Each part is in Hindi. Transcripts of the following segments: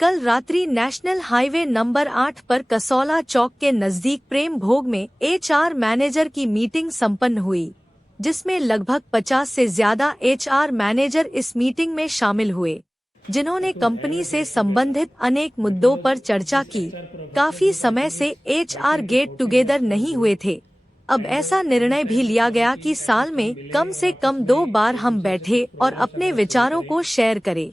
कल रात्रि नेशनल हाईवे नंबर 8 पर कसौला चौक के नजदीक प्रेम भोग में HR मैनेजर की मीटिंग संपन्न हुई, जिसमें लगभग 50 से ज्यादा HR मैनेजर इस मीटिंग में शामिल हुए, जिन्होंने कंपनी से संबंधित अनेक मुद्दों पर चर्चा की। काफी समय से HR गेट टुगेदर नहीं हुए थे। अब ऐसा निर्णय भी लिया गया कि साल में कम से कम 2 बार हम बैठे और अपने विचारों को शेयर करें।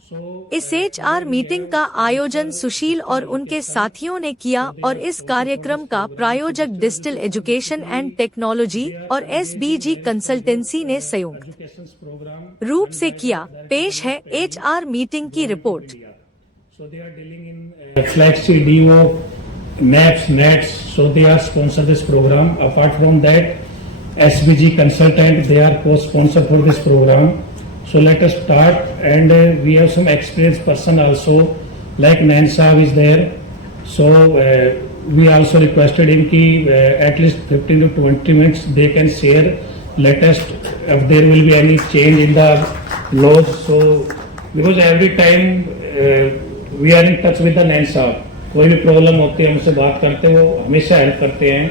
इस HR मीटिंग का आयोजन सुशील और उनके साथियों ने किया और इस कार्यक्रम का प्रायोजक डिजिटल एजुकेशन एंड टेक्नोलॉजी और SBG कंसल्टेंसी ने संयुक्त रूप से किया। पेश है HR मीटिंग की report. NAPS, NETS, so they are sponsor this program. Apart from that, SBG consultant, they are co-sponsor for this program. So let us start, and we have some experienced person also, like Nain Saab is there. So we also requested him ki at least 15 to 20 minutes they can share latest if there will be any change in the laws. So because every time we are in touch with the Nain Saab. कोई भी प्रॉब्लम होती है उनसे बात करते हैं, वो हमेशा हेल्प करते हैं।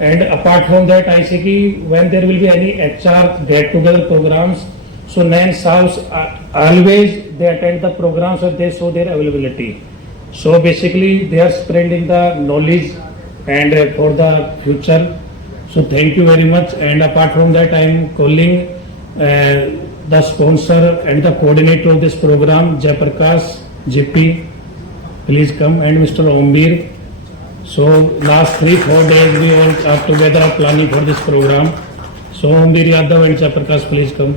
And apart from that I say कि when there will be any HR get together programmes, so नैन साउस always they attend the programmes और they show their availability. So basically they are spreading the knowledge and for the future. So thank you very much. And apart from that I am calling the sponsor and the coordinator of this programme, Jayaprakash JP. Please come, and Mr. Ombir. So last 3-4 days we all are together planning for this program. So Ombir Yadav and Jayaprakash, please come.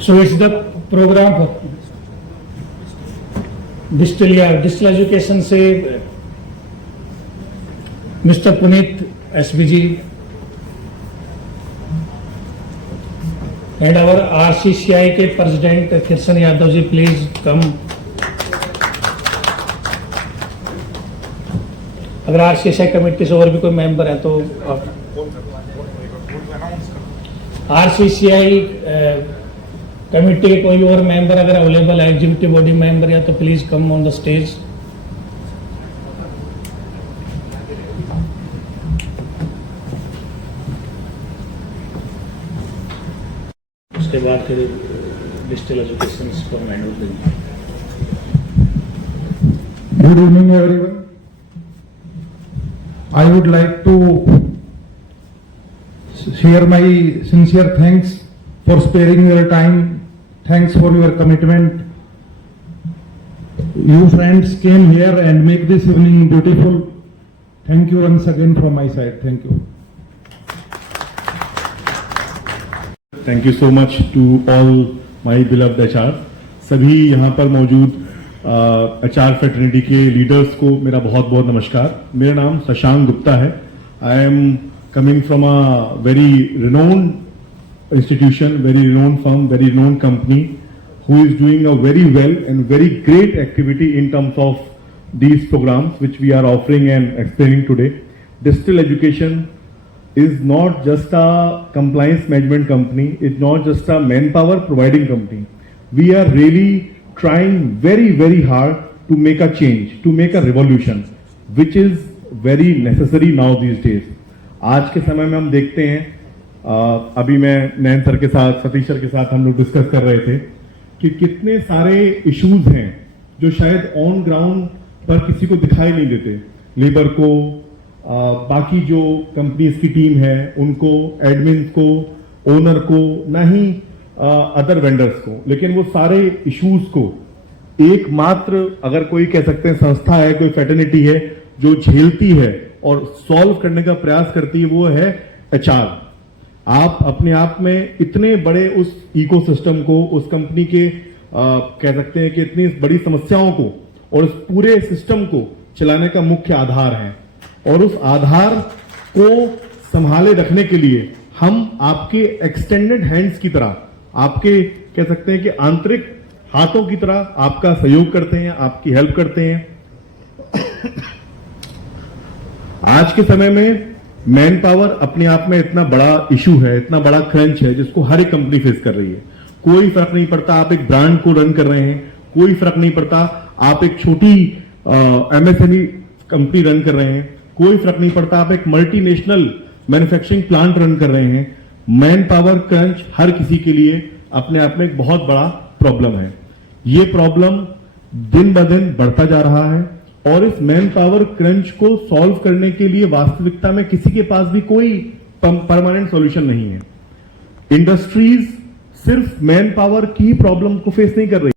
So it's the program for digital education से Mr. Puneet SBG. And our RCCI के president Kishan Yadav ji, please come. अगर RCCI कमेटी से और भी कोई मेंबर है तो RCCI कमेटी के कोई और मेंबर अगर अवेलेबल है, एग्जीक्यूटिव बॉडी मेंबर या, तो please come on the stage. उसके बाद फिर डिजिटल एजुकेशन को मैनुअल देंगे। Good evening, everyone. I would like to share my sincere thanks for sparing your time. Thanks for your commitment. You friends came here and make this evening beautiful. Thank you once again from my side. Thank you. Thank you so much to all my beloved HR। सभी यहाँ पर मौजूद HR फ्रेटर्निटी के लीडर्स को मेरा बहुत बहुत नमस्कार। मेरा नाम शशांक गुप्ता है। I am coming from a very renowned institution, very renowned firm, very renowned company who is doing a very well and very great activity in terms of these programs which we are offering and explaining today. Digital education is not just a compliance management company, it's not just a manpower providing company. We are really trying very, very hard to make a change, to make a revolution, which is very necessary now these days. आज के समय में हम देखते हैं, अभी मैं नैन सर के साथ, सतीश सर के साथ हम लोग डिस्कस कर रहे थे कि कितने सारे इश्यूज हैं जो शायद ऑन ग्राउंड पर किसी को दिखाई नहीं देते। लेबर को, बाकी जो कंपनीज की टीम है उनको, एडमिन को, ओनर को, ना ही अदर वेंडर्स को, लेकिन वो सारे इश्यूज को एकमात्र अगर कोई कह सकते हैं संस्था है, कोई फ्रेटर्निटी है जो झेलती है और सॉल्व करने का प्रयास करती है, वो है HR। आप अपने आप में इतने बड़े उस इकोसिस्टम को, उस कंपनी के कह सकते हैं कि इतनी बड़ी समस्याओं को और उस पूरे सिस्टम को चलाने का मुख्य आधार है। और उस आधार को संभाले रखने के लिए हम आपके एक्सटेंडेड हैंड्स की तरह, आपके कह सकते हैं कि आंतरिक हाथों की तरह आपका सहयोग करते हैं, आपकी हेल्प करते हैं। आज के समय में मैन पावर अपने आप में इतना बड़ा इशू है, इतना बड़ा क्रंच है जिसको हर एक कंपनी फेस कर रही है। कोई फर्क नहीं पड़ता आप एक ब्रांड को रन कर रहे हैं, कोई फर्क नहीं पड़ता आप एक छोटी एमएसएमई कंपनी रन कर रहे हैं, कोई फर्क नहीं पड़ता आप एक मल्टीनेशनल मैन्युफैक्चरिंग प्लांट रन कर रहे हैं। मैन पावर क्रंच हर किसी के लिए अपने आप में एक बहुत बड़ा प्रॉब्लम है। ये प्रॉब्लम दिन ब दिन बढ़ता जा रहा है और इस मैन पावर क्रंच को सॉल्व करने के लिए वास्तविकता में किसी के पास भी कोई परमानेंट सॉल्यूशन नहीं है। इंडस्ट्रीज सिर्फ मैन पावर की प्रॉब्लम को फेस नहीं कर रही।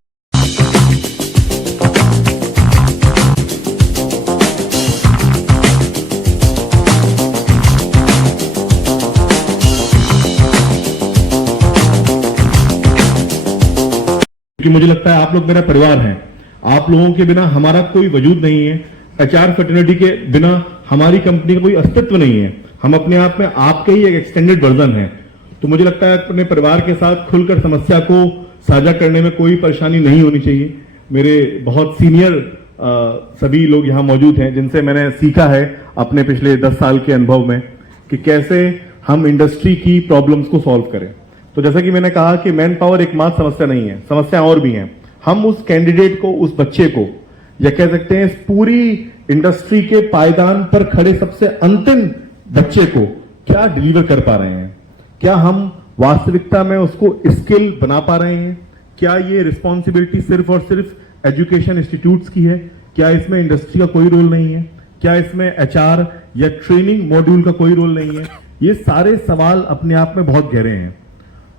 क्योंकि मुझे लगता है आप लोग मेरा परिवार हैं, आप लोगों के बिना हमारा कोई वजूद नहीं है। एचआर फ्रेटर्निटी के बिना हमारी कंपनी का कोई अस्तित्व नहीं है। हम अपने आप में आपके ही एक एक्सटेंडेड वर्जन है। तो मुझे लगता है अपने परिवार के साथ खुलकर समस्या को साझा करने में कोई परेशानी नहीं होनी चाहिए। मेरे बहुत सीनियर सभी लोग यहाँ मौजूद हैं जिनसे मैंने सीखा है अपने पिछले 10 साल के अनुभव में कि कैसे हम इंडस्ट्री की प्रॉब्लम्स को सॉल्व करें। तो जैसा कि मैंने कहा कि मैन पावर एकमात्र समस्या नहीं है, समस्या और भी हैं। हम उस कैंडिडेट को, उस बच्चे को, या कह सकते हैं इस पूरी इंडस्ट्री के पायदान पर खड़े सबसे अंतिम बच्चे को क्या डिलीवर कर पा रहे हैं? क्या हम वास्तविकता में उसको स्किल बना पा रहे हैं? क्या ये रिस्पॉन्सिबिलिटी सिर्फ और सिर्फ एजुकेशन इंस्टीट्यूट्स की है? क्या इसमें इंडस्ट्री का कोई रोल नहीं है? क्या इसमें एचआर या ट्रेनिंग मॉड्यूल का कोई रोल नहीं है? ये सारे सवाल अपने आप में बहुत गहरे हैं।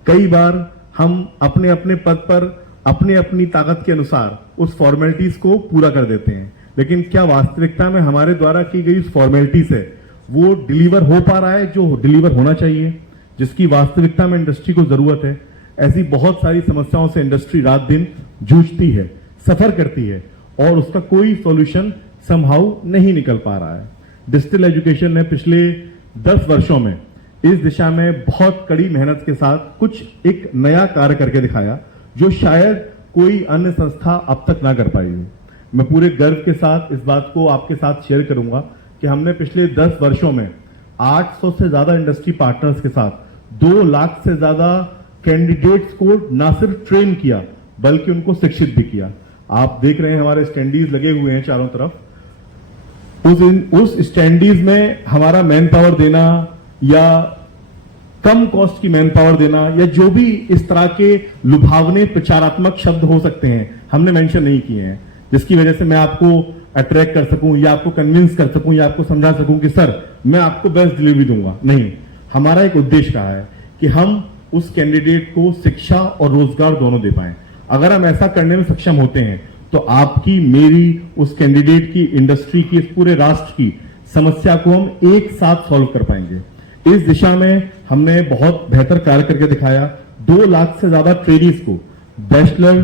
कई बार हम अपने अपने पद पर अपने अपनी ताकत के अनुसार उस फॉर्मेलिटीज को पूरा कर देते हैं, लेकिन क्या वास्तविकता में हमारे द्वारा की गई उस फॉर्मेलिटीज है वो डिलीवर हो पा रहा है जो डिलीवर होना चाहिए, जिसकी वास्तविकता में इंडस्ट्री को जरूरत है? ऐसी बहुत सारी समस्याओं से इंडस्ट्री रात दिन जूझती है, सफर करती है और उसका कोई सॉल्यूशन समहाउ नहीं निकल पा रहा है। डिजिटल एजुकेशन ने पिछले 10 वर्षों में इस दिशा में बहुत कड़ी मेहनत के साथ कुछ एक नया कार्य करके दिखाया जो शायद कोई अन्य संस्था अब तक ना कर पाई हो। मैं पूरे गर्व के साथ इस बात को आपके साथ शेयर करूंगा कि हमने पिछले 10 वर्षों में 800 से ज्यादा इंडस्ट्री पार्टनर्स के साथ 2 लाख से ज्यादा कैंडिडेट्स को ना सिर्फ ट्रेन किया बल्कि उनको शिक्षित भी किया। आप देख रहे हैं हमारे स्टैंडीज लगे हुए हैं चारों तरफ। उस स्टैंडीज में हमारा मैन पावर देना या कम कॉस्ट की मैन पावर देना या जो भी इस तरह के लुभावने प्रचारात्मक शब्द हो सकते हैं हमने मेंशन नहीं किए हैं, जिसकी वजह से मैं आपको अट्रैक्ट कर सकूं या आपको कन्विंस कर सकूं या आपको समझा सकूं कि सर मैं आपको बेस्ट डिलीवरी दूंगा। नहीं, हमारा एक उद्देश्य रहा है कि हम उस कैंडिडेट को शिक्षा और रोजगार दोनों दे पाएं। अगर हम ऐसा करने में सक्षम होते हैं तो आपकी, मेरी, उस कैंडिडेट की, इंडस्ट्री की, इस पूरे राष्ट्र की समस्या को हम एक साथ सॉल्व कर पाएंगे। इस दिशा में हमने बहुत बेहतर कार्य करके दिखाया। 2 लाख से ज्यादा ट्रेनीज को बैचलर,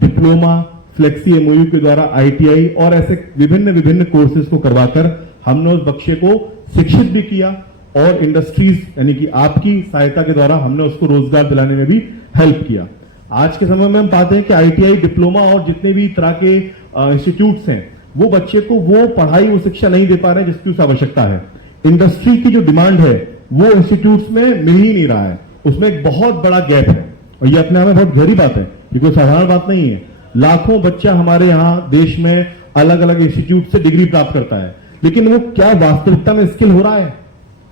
डिप्लोमा, फ्लेक्सी एमओयू के द्वारा आईटीआई और ऐसे विभिन्न कोर्सेज को करवाकर हमने उस बच्चे को शिक्षित भी किया और इंडस्ट्रीज यानी कि आपकी सहायता के द्वारा हमने उसको रोजगार दिलाने में भी हेल्प किया। आज के समय में हम पाते हैं कि आईटीआई, डिप्लोमा और जितने भी तरह के इंस्टीट्यूट्स हैं वो बच्चे को वो पढ़ाई, वो शिक्षा नहीं दे पा रहे जिसकी उसे आवश्यकता है। इंडस्ट्री की जो डिमांड है वो इंस्टीट्यूट्स में मिल ही नहीं रहा है, उसमें एक बहुत बड़ा गैप है और ये अपने आप में बहुत गहरी बात है, ये कोई साधारण बात नहीं है। लाखों बच्चा हमारे यहाँ देश में अलग अलग इंस्टीट्यूट से डिग्री प्राप्त करता है, लेकिन वो क्या वास्तविकता में स्किल हो रहा है?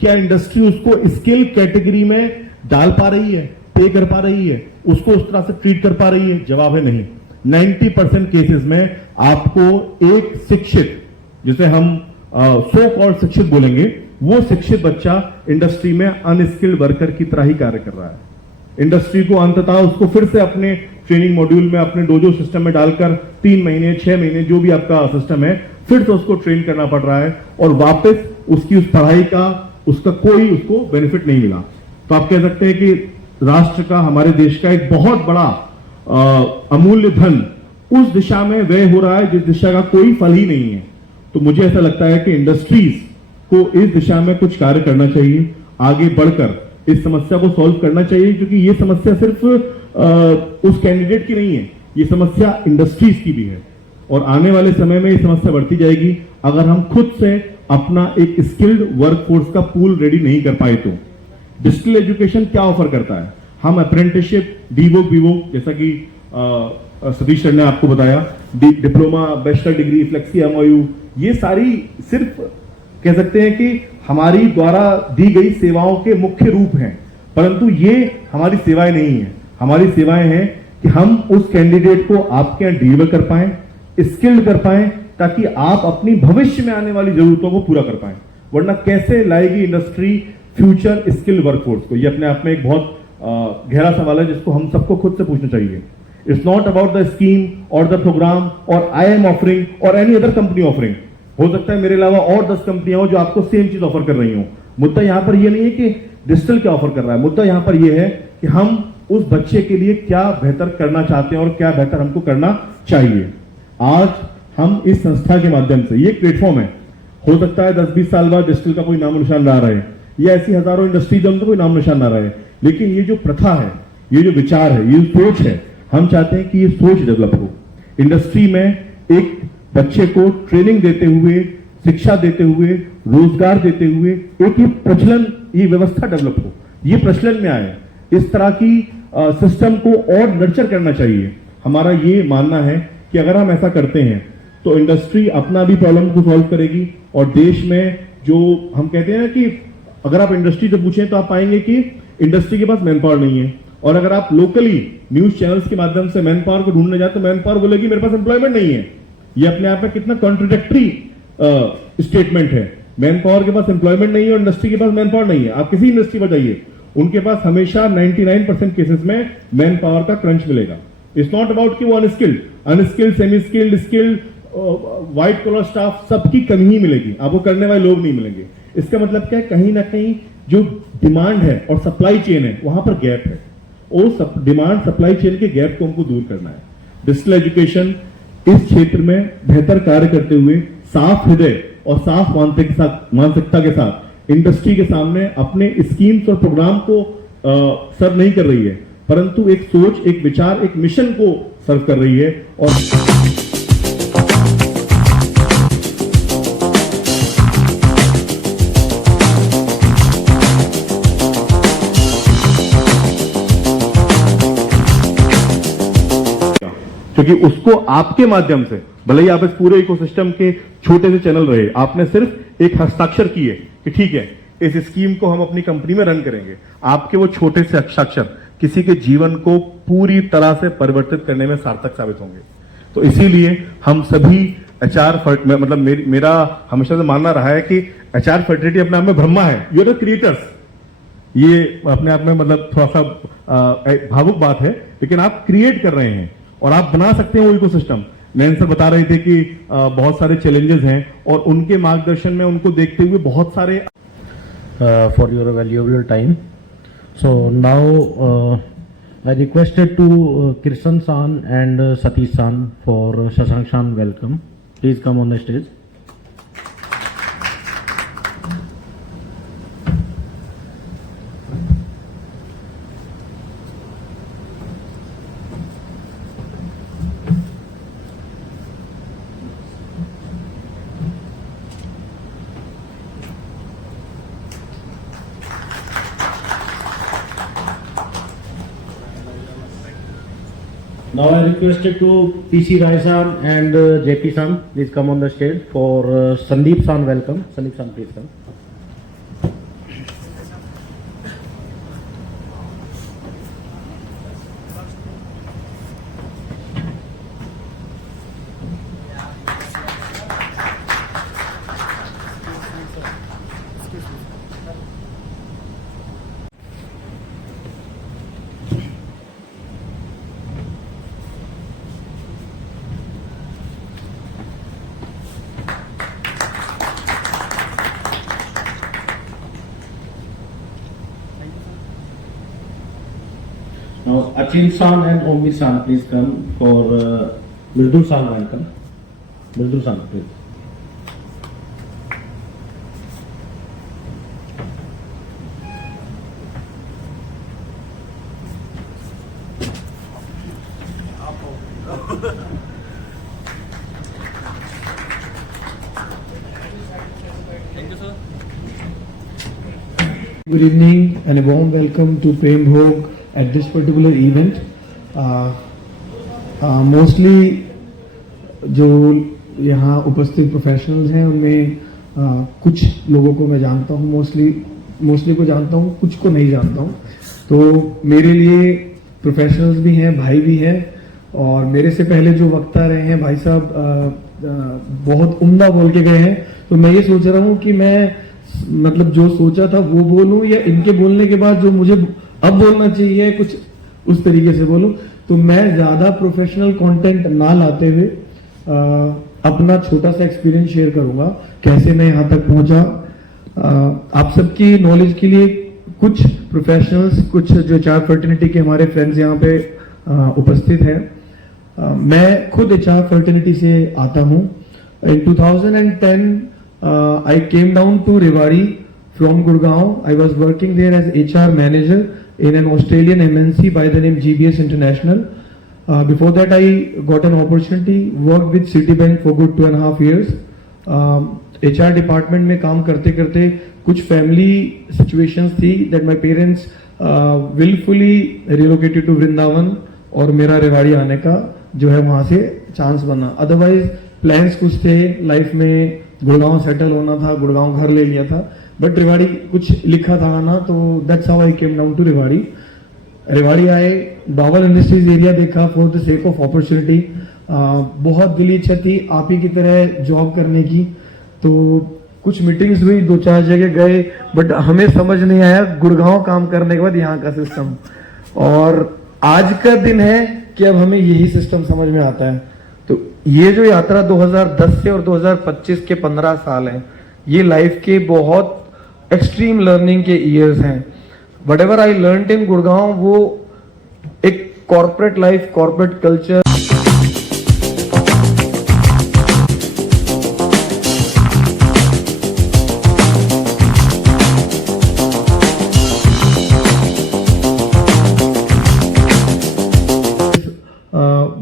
क्या इंडस्ट्री उसको स्किल कैटेगरी में डाल पा रही है, पे कर पा रही है, उसको उस तरह से ट्रीट कर पा रही है? जवाब है नहीं। 90% केसेस में आपको एक शिक्षित, जिसे हम सो कॉल्ड शिक्षित बोलेंगे, वो शिक्षित बच्चा इंडस्ट्री में अनस्किल्ड वर्कर की तरह ही कार्य कर रहा है। इंडस्ट्री को अंततः उसको फिर से अपने ट्रेनिंग मॉड्यूल में, अपने डोजो सिस्टम में डालकर 3 महीने, 6 महीने जो भी आपका सिस्टम है, फिर से उसको ट्रेन करना पड़ रहा है और वापस उसकी उस पढ़ाई का उसका कोई उसको बेनिफिट नहीं मिला। तो आप कह सकते हैं कि राष्ट्र का, हमारे देश का एक बहुत बड़ा अमूल्य धन उस दिशा में व्यय हो रहा है जिस दिशा का कोई फल ही नहीं है। तो मुझे ऐसा लगता है कि इंडस्ट्रीज को इस दिशा में कुछ कार्य करना चाहिए, आगे बढ़कर इस समस्या को सॉल्व करना चाहिए, क्योंकि ये समस्या सिर्फ उस कैंडिडेट की नहीं है, ये समस्या इंडस्ट्रीज की भी है और आने वाले समय में ये समस्या बढ़ती जाएगी अगर हम खुद से अपना एक स्किल्ड वर्कफोर्स का पूल रेडी नहीं कर पाए तो। डिजिटल एजुकेशन क्या ऑफर करता है? हम अप्रेंटिसशिप, डीवोक, वीवोक, जैसा कि सतीश सर ने आपको बताया, diploma, bachelor degree, flexi MOU, ये सारी सिर्फ कह सकते हैं कि हमारी द्वारा दी गई सेवाओं के मुख्य रूप हैं, परंतु ये हमारी सेवाएं नहीं है। हमारी सेवाएं हैं कि हम उस कैंडिडेट को आपके यहाँ डिलीवर कर पाएं, स्किल्ड कर पाएं, ताकि आप अपनी भविष्य में आने वाली जरूरतों को पूरा कर पाएं। वरना कैसे लाएगी इंडस्ट्री फ्यूचर स्किल्ड वर्कफोर्स को? ये अपने आप में एक बहुत गहरा सवाल है जिसको हम सबको खुद से पूछना चाहिए। It's not about the scheme और द प्रोग्राम और आई एम ऑफरिंग और एनी अदर कंपनी ऑफरिंग। हो सकता है मेरे अलावा और 10 कंपनियां हो जो आपको सेम चीज ऑफर कर रही हो। मुद्दा यहां पर यह नहीं है कि डिजिटल क्या ऑफर कर रहा है, मुद्दा यहां पर यह है कि हम उस बच्चे के लिए क्या बेहतर करना चाहते हैं और क्या बेहतर हमको करना चाहिए। आज हम इस संस्था के माध्यम से, ये प्लेटफॉर्म है, हो सकता है 10-20 साल बाद डिजिटल का कोई नाम निशान ना रहे, या ऐसी हजारों इंडस्ट्रीज उनका कोई नाम निशान ना रहे, लेकिन ये जो प्रथा है, ये जो विचार है, ये सोच है, हम चाहते हैं कि ये सोच डेवलप हो। इंडस्ट्री में एक बच्चे को ट्रेनिंग देते हुए, शिक्षा देते हुए, रोजगार देते हुए एक ये प्रचलन, ये व्यवस्था डेवलप हो, ये प्रचलन में आए। इस तरह की सिस्टम को और नर्चर करना चाहिए। हमारा ये मानना है कि अगर हम ऐसा करते हैं तो इंडस्ट्री अपना भी प्रॉब्लम को सॉल्व करेगी, और देश में जो हम कहते हैं कि अगर आप इंडस्ट्री से पूछें तो आप पाएंगे कि इंडस्ट्री के पास मैन पावर नहीं है, और अगर आप लोकली न्यूज चैनल्स के माध्यम से मैन पावर को ढूंढने जाए तो मैन पावर बोलेगी मेरे पास एम्प्लॉयमेंट नहीं है। ये अपने आप में कितना कॉन्ट्रोडिक्टरी स्टेटमेंट है। मैन पावर के पास एम्प्लॉयमेंट नहीं है और इंडस्ट्री के पास मैन पावर नहीं है। आप किसी इंडस्ट्री पर जाइए, उनके पास हमेशा 99% केसेस में मैन पावर का क्रंच मिलेगा। इट्स नॉट अबाउट कि वो unskilled, semi skilled, skilled, white collar staff, सबकी कमी ही मिलेगी, आपको करने वाले लोग नहीं मिलेंगे। इसका मतलब क्या है? कहीं ना कहीं जो डिमांड है और सप्लाई चेन है, वहां पर गैप है, और डिमांड सप्लाई चेन के गैप को हमको दूर करना है। डिजिटल एजुकेशन इस क्षेत्र में बेहतर कार्य करते हुए साफ हृदय और साफ मानसिकता के साथ इंडस्ट्री के सामने अपने स्कीम्स और प्रोग्राम को सर्व नहीं कर रही है, परंतु एक सोच, एक विचार, एक मिशन को सर्व कर रही है। और क्योंकि उसको आपके माध्यम से, भले ही आप इस पूरे इकोसिस्टम के छोटे से चैनल रहे, आपने सिर्फ एक हस्ताक्षर किए कि ठीक है इस स्कीम को हम अपनी कंपनी में रन करेंगे, आपके वो छोटे से हस्ताक्षर किसी के जीवन को पूरी तरह से परिवर्तित करने में सार्थक साबित होंगे। तो इसीलिए हम सभी एचआर, मतलब मेरा हमेशा से मानना रहा है कि एचआर फर्टिलिटी अपने आप में ब्रह्मा है, यू आर द क्रिएटर्स। ये अपने आप में मतलब थोड़ा सा भावुक बात है, लेकिन आप क्रिएट कर रहे हैं और आप बना सकते हैं वो इकोसिस्टम। नैन सर बता रहे थे कि बहुत सारे चैलेंजेस हैं, और उनके मार्गदर्शन में उनको देखते हुए बहुत सारे for your valuable time. So now I requested to Kirshan San and Satish San for Shashank San welcome. Please come on the stage. Now I requested to PC Rai San and JP San, please come on the stage for Sandeep San welcome. Sandeep San, please come. Now Achil San and Omir San, please come for Mridul San welcome. Mridul San, please. Good evening and a warm welcome to Prem Bhog at this particular event. Mostly जो यहाँ उपस्थित प्रोफेशनल्स हैं उनमें कुछ लोगों को मैं जानता हूँ, मोस्टली को जानता हूँ, कुछ को नहीं जानता हूँ. तो मेरे लिए प्रोफेशनल्स भी हैं, भाई भी हैं, और मेरे से पहले जो वक्ता रहे हैं भाई साहब बहुत उम्दा बोल के गए हैं. तो मैं ये सोच रहा हूँ कि मैं मतलब जो सोचा था वो बोलूं या इनके बोलने के बाद जो मुझे अब बोलना चाहिए कुछ उस तरीके से बोलूं. तो मैं ज्यादा प्रोफेशनल कंटेंट ना लाते हुए अपना छोटा सा एक्सपीरियंस शेयर करूंगा, कैसे मैं यहाँ तक पहुंचा. आप सबकी नॉलेज के लिए कुछ प्रोफेशनल्स, कुछ जो HR फर्टिनिटी के हमारे फ्रेंड्स यहाँ पे उपस्थित हैं. मैं खुद HR फर्टिनिटी से आता हूँ. इन 2010 I came down to Rewari from Gurgaon. I was working there as HR manager in an Australian MNC by the name GBS International. Before that, I got an opportunity, worked with Citibank for good 2.5 years. HR department में काम करते करते कुछ family situations थी that my parents willfully relocated to Vrindavan और मेरा रेवाड़ी आने का जो है वहां से चांस बना. अदरवाइज प्लान्स कुछ थे लाइफ में, गुड़गांव सेटल होना था, गुड़गांव घर ले लिया था, बट रेवाड़ी कुछ लिखा था ना, तो that's how I came down to Rewari. Rewari आए, बावल इंडस्ट्रीज एरिया देखा for the sake of opportunity. बहुत दिली इच्छा थी आप ही की तरह जॉब करने की. तो कुछ मीटिंग्स हुई, 2-4 जगह गए, बट हमें समझ नहीं आया गुड़गांव काम करने के बाद यहाँ का सिस्टम. और आज का दिन है कि अब हमें यही सिस्टम समझ में आता है. तो ये जो यात्रा 2010 से और 2025 के 15 साल हैं, ये लाइफ के बहुत एक्सट्रीम लर्निंग के ईयर्स हैं. What ever I learn in Gurgaon, वो एक corporate life, corporate culture,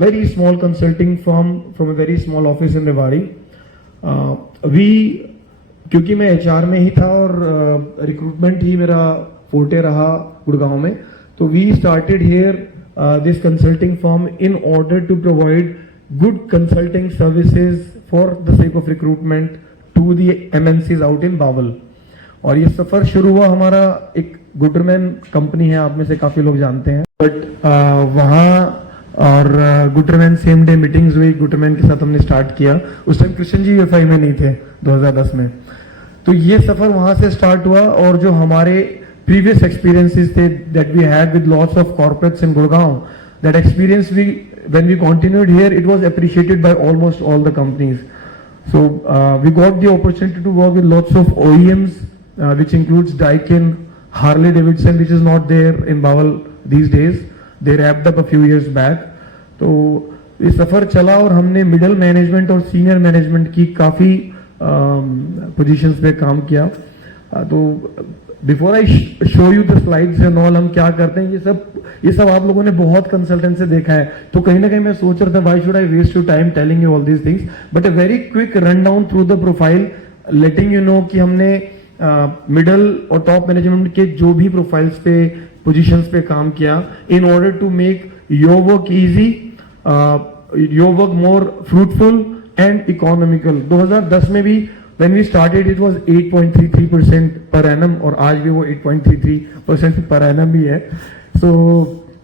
very small consulting firm from a very small office in Rewari. क्योंकि मैं HR में ही था और रिक्रूटमेंट ही मेरा फोर्टे रहा गुड़गांव में, तो we started here this consulting firm in order to provide good consulting services for the sake of recruitment to the MNCs out in Bawal. और ये सफर शुरू हुआ हमारा, एक गुटरमैन कंपनी है, आप में से काफी लोग जानते हैं, बट वहाँ और गुटरमैन सेम डे मीटिंग्स हुई, गुटरमैन के साथ हमने स्टार्ट किया. उस टाइम कृष्ण जी UFI में नहीं थे 2010 में. तो ये सफर वहां से स्टार्ट हुआ, और जो हमारे प्रीवियस एक्सपीरियंसेस थे that we had with lots of corporates in Gurgaon, that experience we when we continued here, it was appreciated by almost all the companies. So we got the opportunity to work with lots of OEMs which includes Daikin, Harley Davidson, which is not there in Bawal these days. They wrapped up a few years back. तो ये सफर चला और हमने मिडिल मैनेजमेंट और सीनियर मैनेजमेंट की काफी पोजीशंस पे काम किया. तो before I show you the slides and all, हम क्या करते हैं, ये सब आप लोगों ने बहुत कंसल्टेंट से देखा है. तो कहीं ना कहीं मैं सोच रहा था why should I waste your time telling you all these things, but a very quick run down through the profile, letting you know कि हमने मिडल और टॉप मैनेजमेंट के जो भी प्रोफाइल्स पे, पोजीशंस पे काम किया in order to make your work easy, your work more fruitful and economical. 2010 में भी when we started it was 8.33% per annum, और आज भी वो 8.33% per annum ही है. So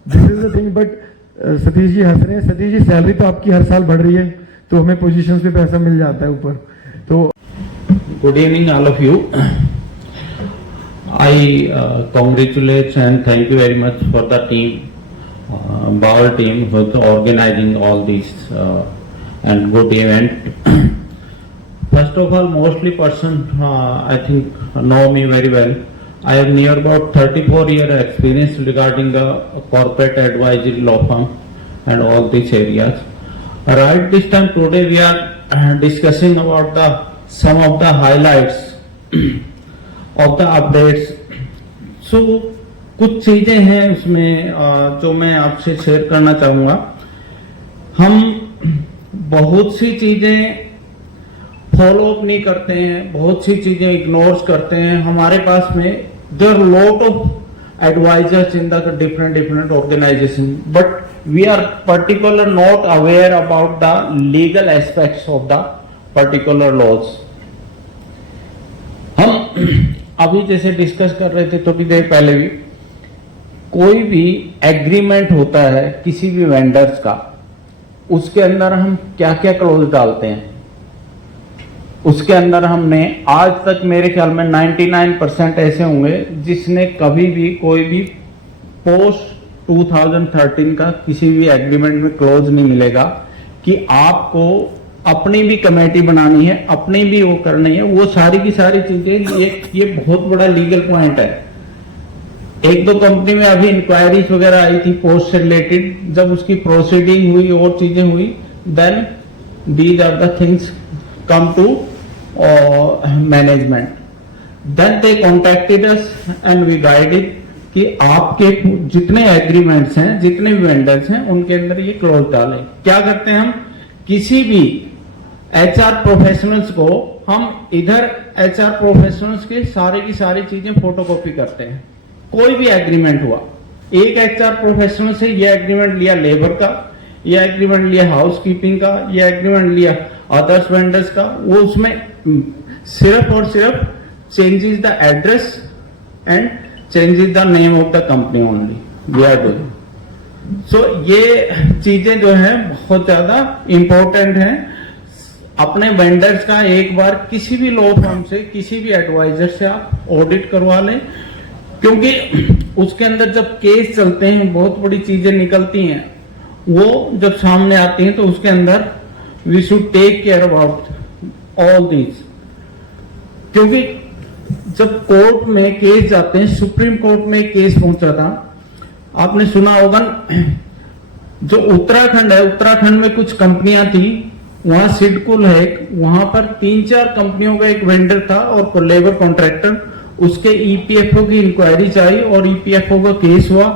this is the thing. But Satish ji हंस रहे हैं. सतीश जी, सैलरी तो आपकी हर साल बढ़ रही है, तो हमें पोजीशंस पे पैसा मिल जाता है ऊपर. तो Good evening, all of you. I congratulate and thank you very much for the team, Bawal team, for organizing all this and good event. First of all, mostly person I think know me very well. I have near about 34-year experience regarding the corporate advisory law firm and all these areas. Right this time today we are discussing about some of the highlights of the updates. So कुछ चीजें हैं उसमें जो मैं आपसे शेयर करना चाहूंगा. हम बहुत सी चीजें फॉलो अप नहीं करते हैं, बहुत सी चीजें इग्नोर करते हैं. हमारे पास में there lot of advisors in the different organization, but we are particular not aware about the legal aspects of the particular laws. हम अभी जैसे डिस्कस कर रहे थे थोड़ी देर पहले भी, कोई भी एग्रीमेंट होता है किसी भी वेंडर्स का, उसके अंदर हम क्या क्या क्लोज डालते हैं, उसके अंदर हमने आज तक मेरे ख्याल में 99% ऐसे होंगे जिसने कभी भी कोई भी पोस्ट 2013 का किसी भी एग्रीमेंट में क्लोज नहीं मिलेगा कि आपको अपनी भी कमेटी बनानी है, अपनी भी वो करनी है, वो सारी की सारी चीजें, ये बहुत बड़ा लीगल पॉइंट है। एक दो कंपनी में अभी इंक्वायरीज वगैरह आई थी पोस्ट से रिलेटेड, जब उसकी प्रोसीडिंग हुई और चीजें हुई, then these are the things come to management, then they contacted us and we guided कि आपके जितने एग्रीमेंट्स हैं, जितने भी वेंडर्स हैं, उनके अंदर ये क्लोज डालें। क्या करते हैं हम, किसी भी एचआर प्रोफेशनल्स को हम इधर एचआर प्रोफेशनल्स के सारे की सारी चीजें फोटोकॉपी करते हैं। कोई भी एग्रीमेंट हुआ, एक एचआर प्रोफेशनल से ये एग्रीमेंट लिया लेबर का, ये एग्रीमेंट लिया हाउसकीपिंग का, ये एग्रीमेंट लिया अदर्स वेंडर्स का, वो उसमें सिर्फ और सिर्फ changes the address and changes the name of the company only we are doing. So ये चीजें जो है बहुत ज्यादा इंपॉर्टेंट हैं। अपने वेंडर्स का एक बार किसी भी लॉ फर्म से, किसी भी एडवाइजर से आप ऑडिट करवा लें, क्योंकि उसके अंदर जब केस चलते हैं बहुत बड़ी चीजें निकलती हैं, वो जब सामने आती हैं तो उसके अंदर we should take care about all these. क्योंकि जब कोर्ट में केस जाते हैं, सुप्रीम कोर्ट में केस पहुंचा था, आपने सुना होगा, जो उत्तराखंड है, उत्तराखंड में कुछ कंपनियां थी, वहां सिडकुल है, वहां पर 3-4 कंपनियों का एक वेंडर था और लेबर कॉन्ट्रैक्टर, उसके ईपीएफओ की इंक्वायरी चाहिए और ईपीएफओ का केस हुआ।